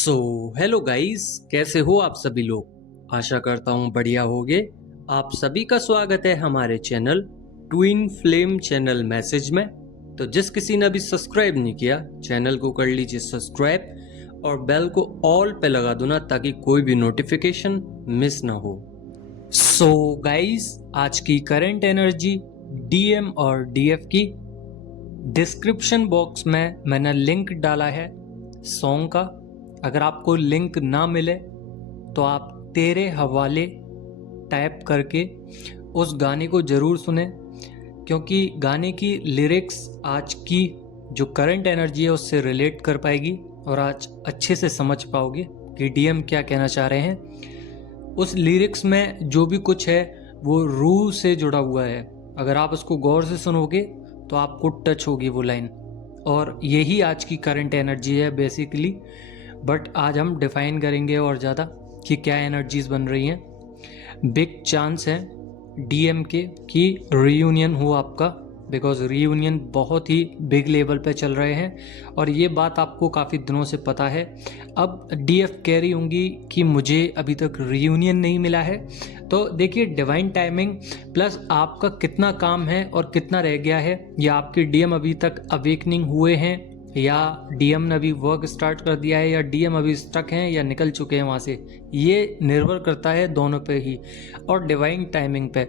So hello guys, कैसे हो आप सभी लोग। आशा करता हूँ बढ़िया होगे। आप सभी का स्वागत है हमारे channel twin flame channel message में। तो जिस किसी ने अभी सब्सक्राइब नहीं किया चैनल को कर लीजिए सब्सक्राइब और बेल को ऑल पे लगा दो ना, ताकि कोई भी नोटिफिकेशन मिस ना हो। सो गाइस, आज की करंट एनर्जी डीएम और डीएफ की डिस्क्रिप्शन बॉक्स में मैंने लिंक डाला है सॉन्ग का। अगर आपको लिंक ना मिले तो आप तेरे हवाले टाइप करके उस गाने को ज़रूर सुने, क्योंकि गाने की लिरिक्स आज की जो करंट एनर्जी है उससे रिलेट कर पाएगी और आज अच्छे से समझ पाओगे कि डीएम क्या कहना चाह रहे हैं। उस लिरिक्स में जो भी कुछ है वो रूह से जुड़ा हुआ है। अगर आप उसको गौर से सुनोगे तो आपको टच होगी वो लाइन, और यही आज की करंट एनर्जी है बेसिकली। बट आज हम डिफाइन करेंगे और ज़्यादा कि क्या एनर्जीज बन रही हैं। बिग चांस है डीएम के कि रीयूनियन हो आपका, बिकॉज रीयूनियन बहुत ही बिग लेवल पे चल रहे हैं और ये बात आपको काफ़ी दिनों से पता है। अब डीएफ कह रही होंगी कि मुझे अभी तक रीयूनियन नहीं मिला है। तो देखिए, डिवाइन टाइमिंग प्लस आपका कितना काम है और कितना रह गया है, या आपके डीएम अभी तक अवेकनिंग हुए हैं, या डीएम ने अभी वर्क स्टार्ट कर दिया है, या डीएम अभी स्टक हैं या निकल चुके हैं वहाँ से। ये निर्भर करता है दोनों पे ही और डिवाइन टाइमिंग पे।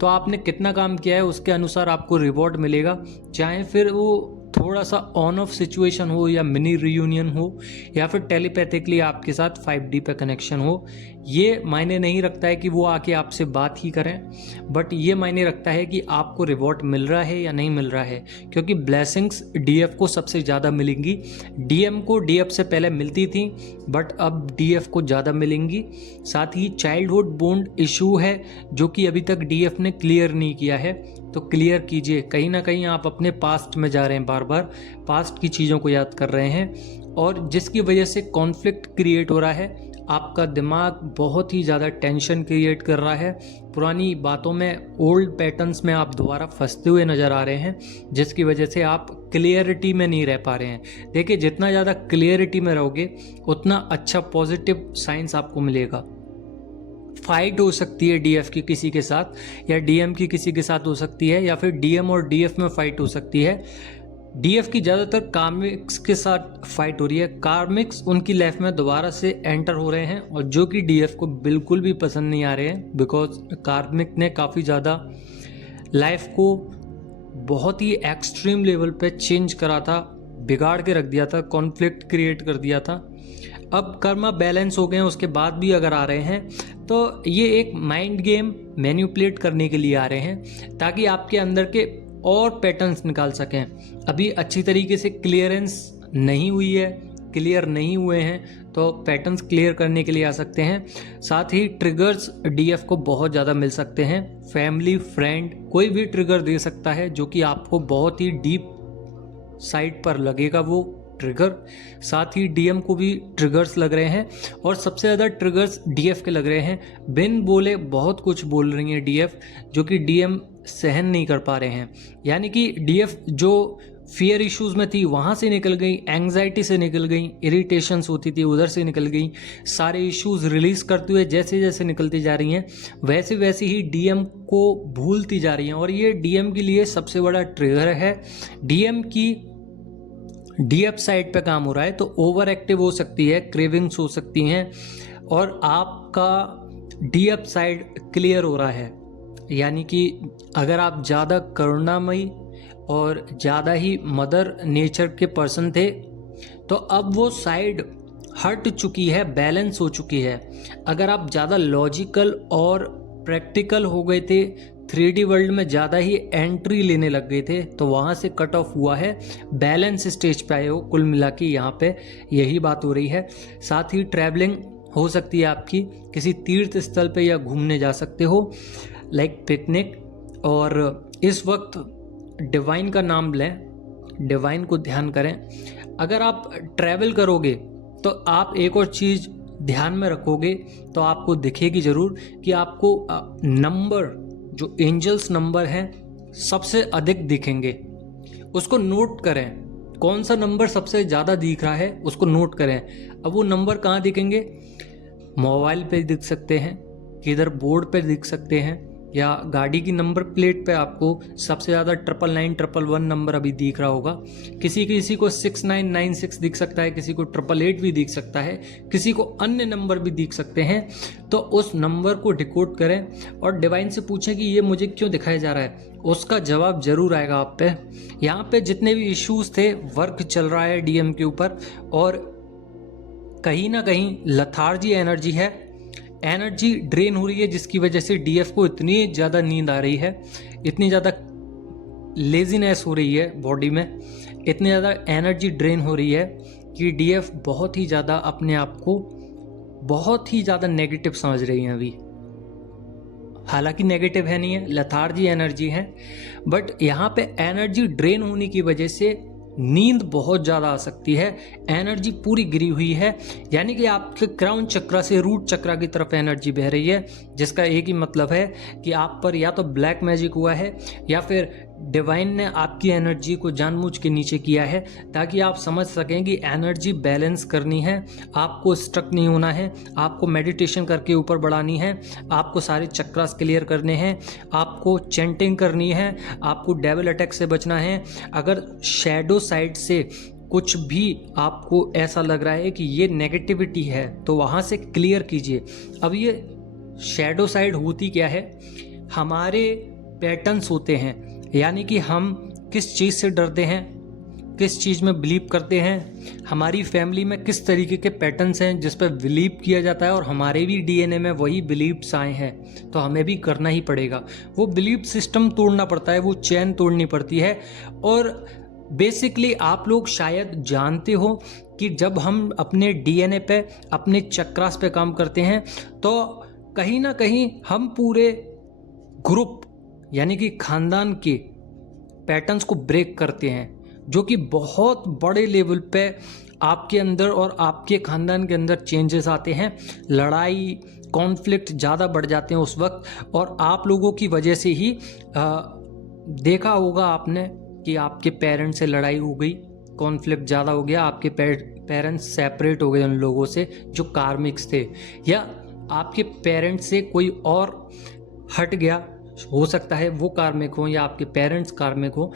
तो आपने कितना काम किया है उसके अनुसार आपको रिवॉर्ड मिलेगा, चाहे फिर वो थोड़ा सा ऑन ऑफ सिचुएशन हो या मिनी रियूनियन हो या फिर टेलीपैथिकली आपके साथ 5D पे कनेक्शन हो। ये मायने नहीं रखता है कि वो आके आपसे बात ही करें, बट ये मायने रखता है कि आपको रिवॉर्ड मिल रहा है या नहीं मिल रहा है, क्योंकि ब्लेसिंग्स डीएफ को सबसे ज़्यादा मिलेंगी। डीएम को डीएफ से पहले मिलती थी बट अब डीएफ को ज़्यादा मिलेंगी। साथ ही चाइल्डहुड बॉन्ड इशू है जो कि अभी तक डीएफ ने क्लियर नहीं किया है, तो क्लियर कीजिए। कहीं ना कहीं आप अपने पास्ट में जा रहे हैं, बार बार पास्ट की चीज़ों को याद कर रहे हैं और जिसकी वजह से कॉन्फ्लिक्ट क्रिएट हो रहा है। आपका दिमाग बहुत ही ज़्यादा टेंशन क्रिएट कर रहा है। पुरानी बातों में, ओल्ड पैटर्न्स में आप दोबारा फंसते हुए नज़र आ रहे हैं, जिसकी वजह से आप क्लियरिटी में नहीं रह पा रहे हैं। देखिए, जितना ज़्यादा क्लियरिटी में रहोगे उतना अच्छा पॉजिटिव साइंस आपको मिलेगा। फाइट हो सकती है डीएफ की किसी के साथ, या डीएम की किसी के साथ हो सकती है, या फिर डीएम और डीएफ में फाइट हो सकती है। डीएफ की ज़्यादातर कार्मिक्स के साथ फाइट हो रही है। कार्मिक्स उनकी लाइफ में दोबारा से एंटर हो रहे हैं और जो कि डीएफ को बिल्कुल भी पसंद नहीं आ रहे हैं, बिकॉज कार्मिक ने काफ़ी ज़्यादा लाइफ को बहुत ही एक्सट्रीम लेवल पे चेंज करा था, बिगाड़ के रख दिया था, कॉन्फ्लिक्ट क्रिएट कर दिया था। अब कर्मा बैलेंस हो गए हैं उसके बाद भी अगर आ रहे हैं तो ये एक माइंड गेम मैनिपुलेट करने के लिए आ रहे हैं, ताकि आपके अंदर के और पैटर्न्स निकाल सकें। अभी अच्छी तरीके से क्लियरेंस नहीं हुई है, क्लियर नहीं हुए हैं, तो पैटर्न्स क्लियर करने के लिए आ सकते हैं। साथ ही ट्रिगर्स डीएफ को बहुत ज़्यादा मिल सकते हैं। फैमिली, फ्रेंड, कोई भी ट्रिगर दे सकता है जो कि आपको बहुत ही डीप साइड पर लगेगा वो ट्रिगर। साथ ही डीएम को भी ट्रिगर्स लग रहे हैं और सबसे ज़्यादा ट्रिगर्स डीएफ के लग रहे हैं। बिन बोले बहुत कुछ बोल रही है डीएफ, जो कि डीएम सहन नहीं कर पा रहे हैं। यानी कि डीएफ जो फियर इश्यूज में थी वहाँ से निकल गई, एंग्जाइटी से निकल गई, इरिटेशंस होती थी उधर से निकल गई। सारे इश्यूज रिलीज करते हुए जैसे जैसे निकलती जा रही हैं वैसे वैसे ही डीएम को भूलती जा रही हैं, और ये डीएम के लिए सबसे बड़ा ट्रिगर है। डीएम की डीएफ साइड पे काम हो रहा है तो ओवर एक्टिव हो सकती है, क्रेविंग्स हो सकती हैं, और आपका डीएफ साइड क्लियर हो रहा है। यानी कि अगर आप ज़्यादा करुणामयी और ज़्यादा ही मदर नेचर के पर्सन थे तो अब वो साइड हट चुकी है, बैलेंस हो चुकी है। अगर आप ज़्यादा लॉजिकल और प्रैक्टिकल हो गए थे, 3D वर्ल्ड में ज़्यादा ही एंट्री लेने लग गए थे, तो वहाँ से कट ऑफ हुआ है, बैलेंस स्टेज पे आए हो। कुल मिला के यहाँ पे यही बात हो रही है। साथ ही ट्रैवलिंग हो सकती है आपकी, किसी तीर्थ स्थल पे या घूमने जा सकते हो, लाइक पिकनिक। और इस वक्त डिवाइन का नाम लें, डिवाइन को ध्यान करें। अगर आप ट्रैवल करोगे तो आप एक और चीज़ ध्यान में रखोगे तो आपको दिखेगी ज़रूर कि आपको नंबर, जो एंजल्स नंबर हैं, सबसे अधिक दिखेंगे। उसको नोट करें कौन सा नंबर सबसे ज़्यादा दिख रहा है उसको नोट करें। अब वो नंबर कहाँ दिखेंगे? मोबाइल पे दिख सकते हैं, किधर बोर्ड पे दिख सकते हैं, या गाड़ी की नंबर प्लेट पे आपको सबसे ज़्यादा 999 नंबर अभी दिख रहा होगा। किसी किसी को 6996 दिख सकता है, किसी को 888 भी दिख सकता है, किसी को अन्य नंबर भी दिख सकते हैं। तो उस नंबर को डिकोड करें और डिवाइन से पूछें कि ये मुझे क्यों दिखाया जा रहा है। उसका जवाब जरूर आएगा आप पे। यहाँ पे जितने भी इश्यूज थे, वर्क चल रहा है डीएम के ऊपर, और कहीं ना कहीं लथार्जी एनर्जी है, एनर्जी ड्रेन हो रही है, जिसकी वजह से डीएफ को इतनी ज़्यादा नींद आ रही है, इतनी ज़्यादा लेजीनेस हो रही है बॉडी में, इतनी ज़्यादा एनर्जी ड्रेन हो रही है कि डीएफ बहुत ही ज़्यादा अपने आप को बहुत ही ज़्यादा नेगेटिव समझ रही हैं अभी। हालांकि नेगेटिव है नहीं है, लथार्जी एनर्जी है, बट यहाँ पे एनर्जी ड्रेन होने की वजह से नींद बहुत ज़्यादा आ सकती है, एनर्जी पूरी गिरी हुई है। यानी कि आपके क्राउन चक्रा से रूट चक्रा की तरफ एनर्जी बह रही है, जिसका एक ही मतलब है कि आप पर या तो ब्लैक मैजिक हुआ है या फिर डिवाइन ने आपकी एनर्जी को जानबूझ के नीचे किया है, ताकि आप समझ सकें कि एनर्जी बैलेंस करनी है, आपको स्ट्रक नहीं होना है, आपको मेडिटेशन करके ऊपर बढ़ानी है, आपको सारे चक्रास क्लियर करने हैं, आपको चैंटिंग करनी है, आपको डेविल अटैक से बचना है। अगर शैडो साइड से कुछ भी आपको ऐसा लग रहा है कि ये नेगेटिविटी है, तो वहाँ से क्लियर कीजिए। अब ये शैडो साइड होती क्या है? हमारे पैटर्न्स होते हैं, यानी कि हम किस चीज़ से डरते हैं, किस चीज़ में बिलीव करते हैं, हमारी फैमिली में किस तरीके के पैटर्न्स हैं जिस पर बिलीव किया जाता है, और हमारे भी डीएनए में वही बिलीव्स आए हैं, तो हमें भी करना ही पड़ेगा। वो बिलीव सिस्टम तोड़ना पड़ता है, वो चैन तोड़नी पड़ती है। और बेसिकली आप लोग शायद जानते हो कि जब हम अपने डीएनए पे, अपने चक्रास पे काम करते हैं, तो कहीं ना कहीं हम पूरे ग्रुप यानी कि खानदान के पैटर्न्स को ब्रेक करते हैं, जो कि बहुत बड़े लेवल पे आपके अंदर और आपके खानदान के अंदर चेंजेस आते हैं। लड़ाई, कॉन्फ्लिक्ट ज़्यादा बढ़ जाते हैं उस वक्त, और आप लोगों की वजह से ही देखा होगा आपने कि आपके पेरेंट्स से लड़ाई हो गई, कॉन्फ्लिक्ट ज़्यादा हो गया, आपके पेरेंट्स सेपरेट हो गए उन लोगों से जो कार्मिक्स थे, या आपके पेरेंट्स से कोई और हट गया, हो सकता है वो कार्मिक हो या आपके पेरेंट्स कार्मिक हो।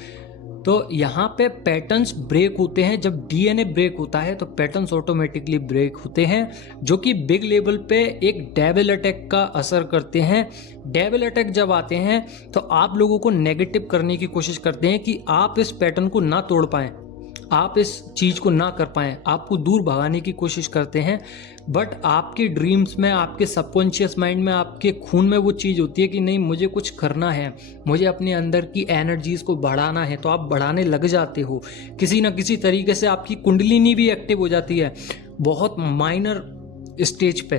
तो यहाँ पे पैटर्न्स ब्रेक होते हैं। जब डीएनए ब्रेक होता है तो पैटर्न्स ऑटोमेटिकली ब्रेक होते हैं, जो कि बिग लेवल पे एक डेविल अटैक का असर करते हैं। डेविल अटैक जब आते हैं तो आप लोगों को नेगेटिव करने की कोशिश करते हैं कि आप इस पैटर्न को ना तोड़ पाएं, आप इस चीज़ को ना कर पाएं, आपको दूर भगाने की कोशिश करते हैं। बट आपके ड्रीम्स में, आपके सबकॉन्शियस माइंड में, आपके खून में वो चीज़ होती है कि नहीं, मुझे कुछ करना है, मुझे अपने अंदर की एनर्जीज़ को बढ़ाना है, तो आप बढ़ाने लग जाते हो। किसी ना किसी तरीके से आपकी कुंडलिनी भी एक्टिव हो जाती है बहुत माइनर स्टेज पे,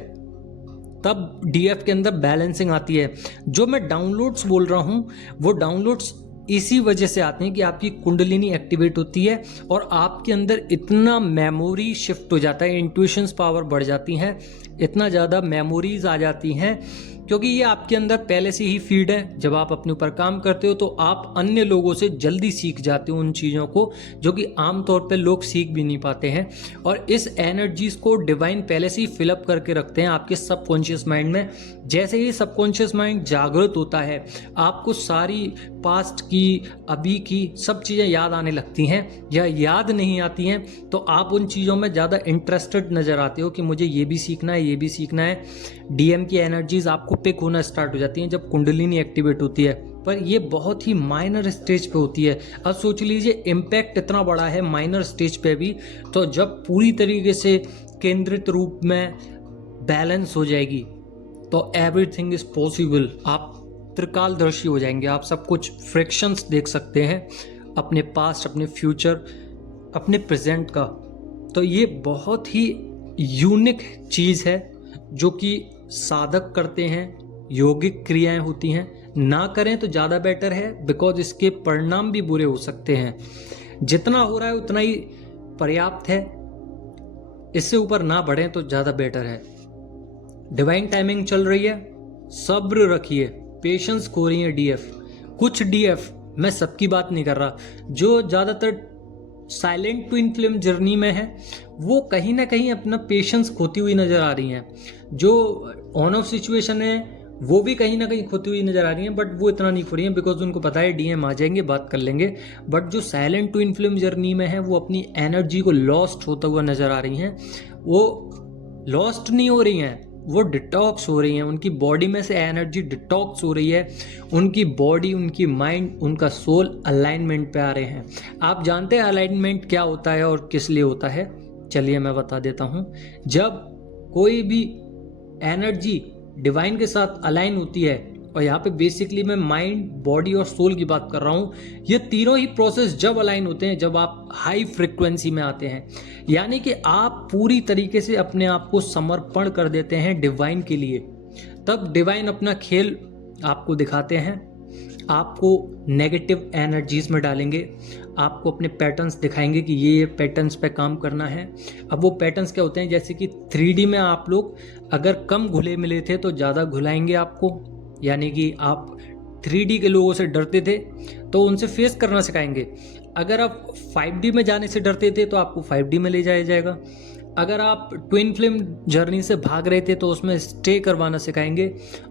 तब डीएफ के अंदर बैलेंसिंग आती है। जो मैं डाउनलोड्स बोल रहा हूँ, वो डाउनलोड्स इसी वजह से आते हैं कि आपकी कुंडलिनी एक्टिवेट होती है और आपके अंदर इतना मेमोरी शिफ्ट हो जाता है, इंट्यूशंस पावर बढ़ जाती हैं, इतना ज़्यादा मेमोरीज आ जाती हैं, क्योंकि ये आपके अंदर पहले से ही फीड है। जब आप अपने ऊपर काम करते हो तो आप अन्य लोगों से जल्दी सीख जाते हो उन चीज़ों को, जो कि आमतौर पे लोग सीख भी नहीं पाते हैं। और इस एनर्जीज को डिवाइन पहले से ही फिलअप करके रखते हैं आपके सबकॉन्शियस माइंड में। जैसे ही सबकॉन्शियस माइंड जागृत होता है, आपको सारी पास्ट की, अभी की सब चीज़ें याद आने लगती हैं, या याद नहीं आती हैं तो आप उन चीज़ों में ज़्यादा इंटरेस्टेड नज़र आते हो कि मुझे ये भी सीखना है, ये भी सीखना है। डीएम की एनर्जीज आपको पिक होना स्टार्ट हो जाती हैं जब कुंडलिनी एक्टिवेट होती है, पर ये बहुत ही माइनर स्टेज पे होती है। अब सोच लीजिए इम्पैक्ट इतना बड़ा है माइनर स्टेज पे भी, तो जब पूरी तरीके से केंद्रित रूप में बैलेंस हो जाएगी तो एवरीथिंग इज पॉसिबल। आप त्रिकालदर्शी हो जाएंगे, आप सब कुछ फ्रिक्शंस देख सकते हैं, अपने पास्ट, अपने फ्यूचर, अपने प्रेजेंट का। तो ये बहुत ही यूनिक चीज़ है जो कि साधक करते हैं, योगिक क्रियाएं होती हैं। ना करें तो ज़्यादा बेटर है, बिकॉज इसके परिणाम भी बुरे हो सकते हैं। जितना हो रहा है उतना ही पर्याप्त है, इससे ऊपर ना बढ़ें तो ज़्यादा बेटर है। डिवाइन टाइमिंग चल रही है, सब्र रखिए, पेशेंस खो रही है डीएफ। कुछ डीएफ, मैं सबकी बात नहीं कर रहा, जो ज़्यादातर साइलेंट ट्विन फ्लेम जर्नी में है वो कहीं ना कहीं अपना पेशेंस खोती हुई नज़र आ रही हैं। जो ऑन ऑफ सिचुएशन है वो भी कहीं ना कहीं खोती हुई नज़र आ रही हैं, बट वो इतना नहीं खो रही हैं बिकॉज उनको पता है डीएम आ जाएंगे, बात कर लेंगे। बट जो साइलेंट ट्विन फ्लेम जर्नी में है वो अपनी एनर्जी को लॉस्ट होता हुआ नज़र आ रही हैं। वो लॉस्ट नहीं हो रही हैं, वो डिटॉक्स हो रही हैं। उनकी बॉडी में से एनर्जी डिटॉक्स हो रही है। उनकी बॉडी, उनकी माइंड, उनका सोल अलाइनमेंट पे आ रहे हैं। आप जानते हैं अलाइनमेंट क्या होता है और किस लिए होता है? चलिए मैं बता देता हूँ। जब कोई भी एनर्जी डिवाइन के साथ अलाइन होती है, और यहाँ पे बेसिकली मैं माइंड, बॉडी और सोल की बात कर रहा हूँ, ये तीनों ही प्रोसेस जब अलाइन होते हैं, जब आप हाई फ्रिक्वेंसी में आते हैं, यानी कि आप पूरी तरीके से अपने आप को समर्पण कर देते हैं डिवाइन के लिए, तब डिवाइन अपना खेल आपको दिखाते हैं। आपको नेगेटिव एनर्जीज में डालेंगे, आपको अपने पैटर्न्स दिखाएंगे कि ये पैटर्न्स पे काम करना है। अब वो पैटर्न्स क्या होते हैं, जैसे कि 3D में आप लोग अगर कम घुले मिले थे तो ज़्यादा घुलाएंगे आपको, यानी कि आप 3D के लोगों से डरते थे तो उनसे फेस करना सिखाएंगे। अगर आप 5D में जाने से डरते थे तो आपको 5D में ले जाया जाएगा। अगर आप ट्विन फ्लेम जर्नी से भाग रहे थे तो उसमें स्टे करवाना सिखाएंगे,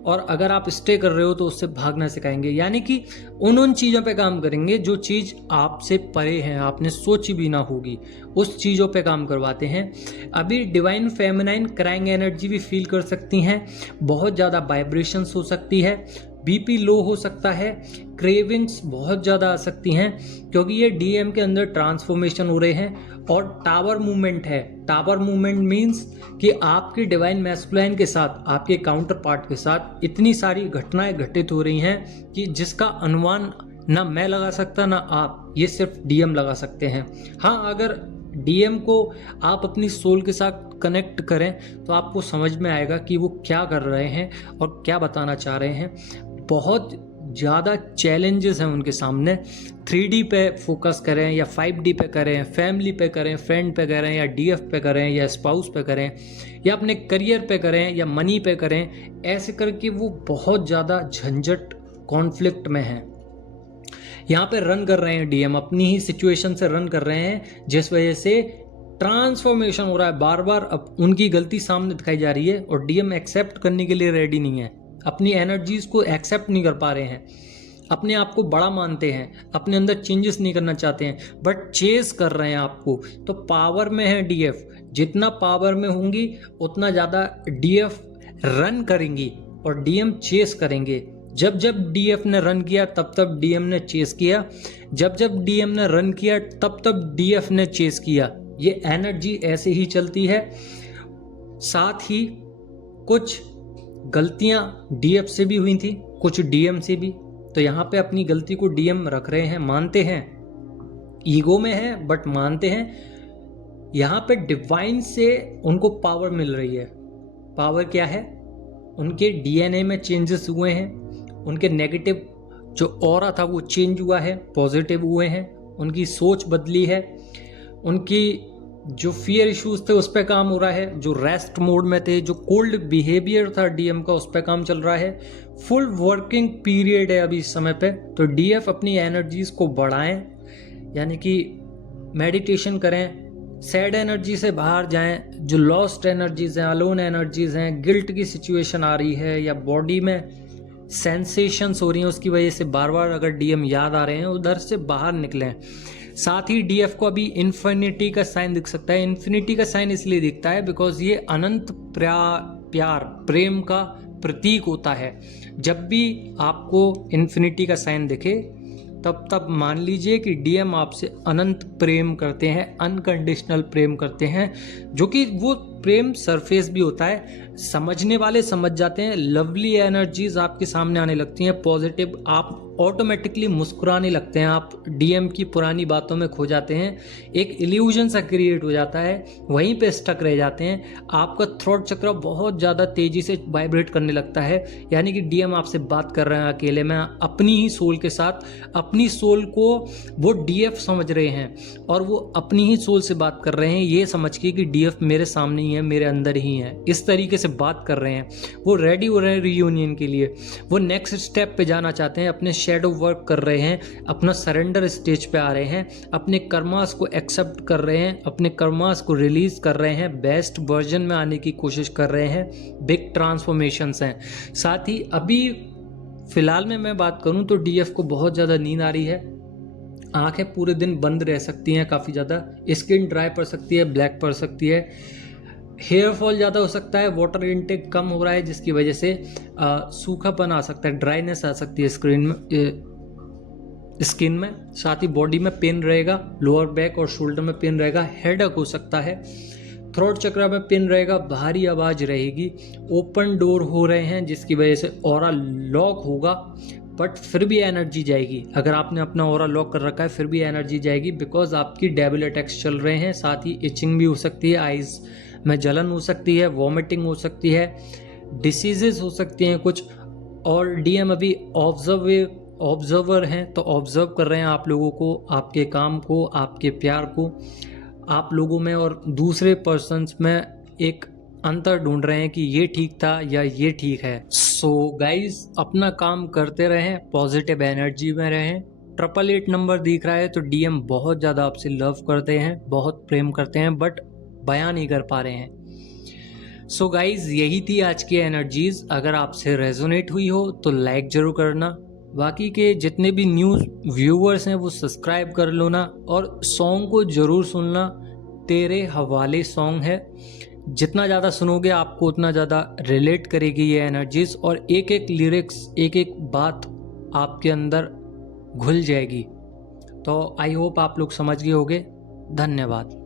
और अगर आप स्टे कर रहे हो तो उससे भागना सिखाएंगे। यानी कि उन चीज़ों पे काम करेंगे जो चीज़ आपसे परे हैं, आपने सोची भी ना होगी, उस चीज़ों पे काम करवाते हैं। अभी डिवाइन फेमिनाइन क्राइंग एनर्जी भी फील कर सकती हैं, बहुत ज़्यादा वाइब्रेशंस हो सकती है, बीपी लो हो सकता है, क्रेविंग्स बहुत ज़्यादा आ सकती हैं, क्योंकि ये डीएम के अंदर ट्रांसफॉर्मेशन हो रहे हैं। और टावर मूवमेंट है। टावर मूवमेंट मीन्स कि आपके डिवाइन मैस्कुलाइन के साथ, आपके काउंटर पार्ट के साथ इतनी सारी घटनाएं घटित हो रही हैं कि जिसका अनुमान ना मैं लगा सकता ना आप, ये सिर्फ डीएम लगा सकते हैं। हाँ, अगर डीएम को आप अपनी सोल के साथ कनेक्ट करें तो आपको समझ में आएगा कि वो क्या कर रहे हैं और क्या बताना चाह रहे हैं। बहुत ज़्यादा चैलेंजेस हैं उनके सामने। 3D पे फोकस करें या 5D पे करें, फैमिली पे करें, फ्रेंड पे करें, या डीएफ पे करें, या स्पाउस पे करें, या अपने करियर पे करें, या मनी पे करें, ऐसे करके वो बहुत ज़्यादा झंझट, कॉन्फ्लिक्ट में हैं। यहाँ पे रन कर रहे हैं डीएम, अपनी ही सिचुएशन से रन कर रहे हैं, जिस वजह से ट्रांसफॉर्मेशन हो रहा है। बार बार अब उनकी गलती सामने दिखाई जा रही है और डीएम एक्सेप्ट करने के लिए रेडी नहीं है, अपनी एनर्जीज को एक्सेप्ट नहीं कर पा रहे हैं, अपने आप को बड़ा मानते हैं, अपने अंदर चेंजेस नहीं करना चाहते हैं, बट चेस कर रहे हैं आपको। तो पावर में है डीएफ, जितना पावर में होंगी उतना ज़्यादा डीएफ रन करेंगी और डीएम चेस करेंगे। जब जब डीएफ ने रन किया तब तब डीएम ने चेस किया, जब जब डीएम ने रन किया तब तब डीएफ ने चेस किया। ये एनर्जी ऐसे ही चलती है। साथ ही कुछ गलतियां डीएफ से भी हुई थी, कुछ डीएम से भी। तो यहाँ पे अपनी गलती को डीएम रख रहे हैं, मानते हैं, ईगो में है बट मानते हैं। यहाँ पे डिवाइन से उनको पावर मिल रही है। पावर क्या है? उनके डीएनए में चेंजेस हुए हैं, उनके नेगेटिव जो ऑरा था वो चेंज हुआ है, पॉजिटिव हुए हैं, उनकी सोच बदली है, उनकी जो फियर इश्यूज थे उस पर काम हो रहा है, जो रेस्ट मोड में थे, जो कोल्ड बिहेवियर था डीएम का, उस पर काम चल रहा है। फुल वर्किंग पीरियड है अभी इस समय पे। तो डीएफ अपनी एनर्जीज को बढ़ाएं, यानी कि मेडिटेशन करें, सैड एनर्जी से बाहर जाएं, जो लॉस्ट एनर्जीज हैं, अलोन एनर्जीज हैं, गिल्ट की सिचुएशन आ रही है या बॉडी में सेंसेशंस हो रही हैं, उसकी वजह से बार बार अगर डीएम याद आ रहे हैं, उधर से बाहर निकलें। साथ ही डीएफ को अभी इन्फिनिटी का साइन दिख सकता है। इन्फिनिटी का साइन इसलिए दिखता है बिकॉज ये अनंत प्यार, प्रेम का प्रतीक होता है। जब भी आपको इन्फिनिटी का साइन दिखे तब तब मान लीजिए कि डीएम आपसे अनंत प्रेम करते हैं, अनकंडीशनल प्रेम करते हैं, जो कि वो प्रेम सरफेस भी होता है, समझने वाले समझ जाते हैं। लवली एनर्जीज आपके सामने आने लगती हैं, पॉजिटिव, आप ऑटोमेटिकली मुस्कुराने लगते हैं, आप डीएम की पुरानी बातों में खो जाते हैं, एक इल्यूजन सा क्रिएट हो जाता है, वहीं पे स्टक रह जाते हैं। आपका थ्रोट चक्र बहुत ज़्यादा तेज़ी से वाइब्रेट करने लगता है, यानी कि डीएम आपसे बात कर रहे हैं अकेले में, अपनी ही सोल के साथ। अपनी सोल को वो डीएफ समझ रहे हैं और वो अपनी ही सोल से बात कर रहे हैं, ये समझ के कि डीएफ मेरे सामने ही है, मेरे अंदर ही है, इस तरीके से बात कर रहे हैं। वो रेडी हो रहे हैं रियूनियन के लिए, वो नेक्स्ट स्टेप पे जाना चाहते हैं, अपने शेडो वर्क कर रहे हैं, अपना सरेंडर स्टेज पे आ रहे हैं, अपने कर्मास को एक्सेप्ट कर रहे हैं, अपने कर्मास को रिलीज कर रहे हैं, बेस्ट वर्जन में आने की कोशिश कर रहे हैं। बिग ट्रांसफॉर्मेशंस हैं। साथ ही अभी फिलहाल में मैं बात करूं तो डीएफ को बहुत ज़्यादा नींद आ रही है, आंखें पूरे दिन बंद रह सकती हैं, काफ़ी ज़्यादा स्किन ड्राई पड़ सकती है, ब्लैक पड़ सकती है, हेयर फॉल ज़्यादा हो सकता है, वाटर इनटेक कम हो रहा है जिसकी वजह से सूखापन आ सकता है, ड्राइनेस आ सकती है स्किन में। साथ ही बॉडी में पेन रहेगा, लोअर बैक और शोल्डर में पेन रहेगा, हेडेक हो सकता है, थ्रोट चक्र में पेन रहेगा, भारी आवाज़ रहेगी, ओपन डोर हो रहे हैं जिसकी वजह से ऑरा लॉक होगा, बट फिर भी एनर्जी जाएगी। अगर आपने अपना ऑरा लॉक कर रखा है फिर भी एनर्जी जाएगी, बिकॉज आपकी डेविल अटैक्स चल रहे हैं। साथ ही इचिंग भी हो सकती है, आइज़ में जलन हो सकती है, वॉमिटिंग हो सकती है, डिसीजेस हो सकती हैं कुछ। और डीएम अभी ऑब्जर्वर हैं, तो ऑब्जर्व कर रहे हैं आप लोगों को, आपके काम को, आपके प्यार को, आप लोगों में और दूसरे पर्सन्स में एक अंतर ढूंढ रहे हैं कि ये ठीक था या ये ठीक है। सो गाइज, अपना काम करते रहें, पॉजिटिव एनर्जी में रहें। 888 नंबर दिख रहा है तो डीएम बहुत ज़्यादा आपसे लव करते हैं, बहुत प्रेम करते हैं, बट बयान नहीं कर पा रहे हैं। सो गाइज, यही थी आज की एनर्जीज। अगर आपसे रेजोनेट हुई हो तो लाइक जरूर करना, बाकी के जितने भी न्यू व्यूअर्स हैं वो सब्सक्राइब कर लो ना, और सॉन्ग को ज़रूर सुनना। तेरे हवाले सॉन्ग है, जितना ज़्यादा सुनोगे आपको उतना ज़्यादा रिलेट करेगी ये एनर्जीज, और एक एक लिरिक्स, एक एक बात आपके अंदर घुल जाएगी। तो आई होप आप लोग समझ गए होगे। धन्यवाद।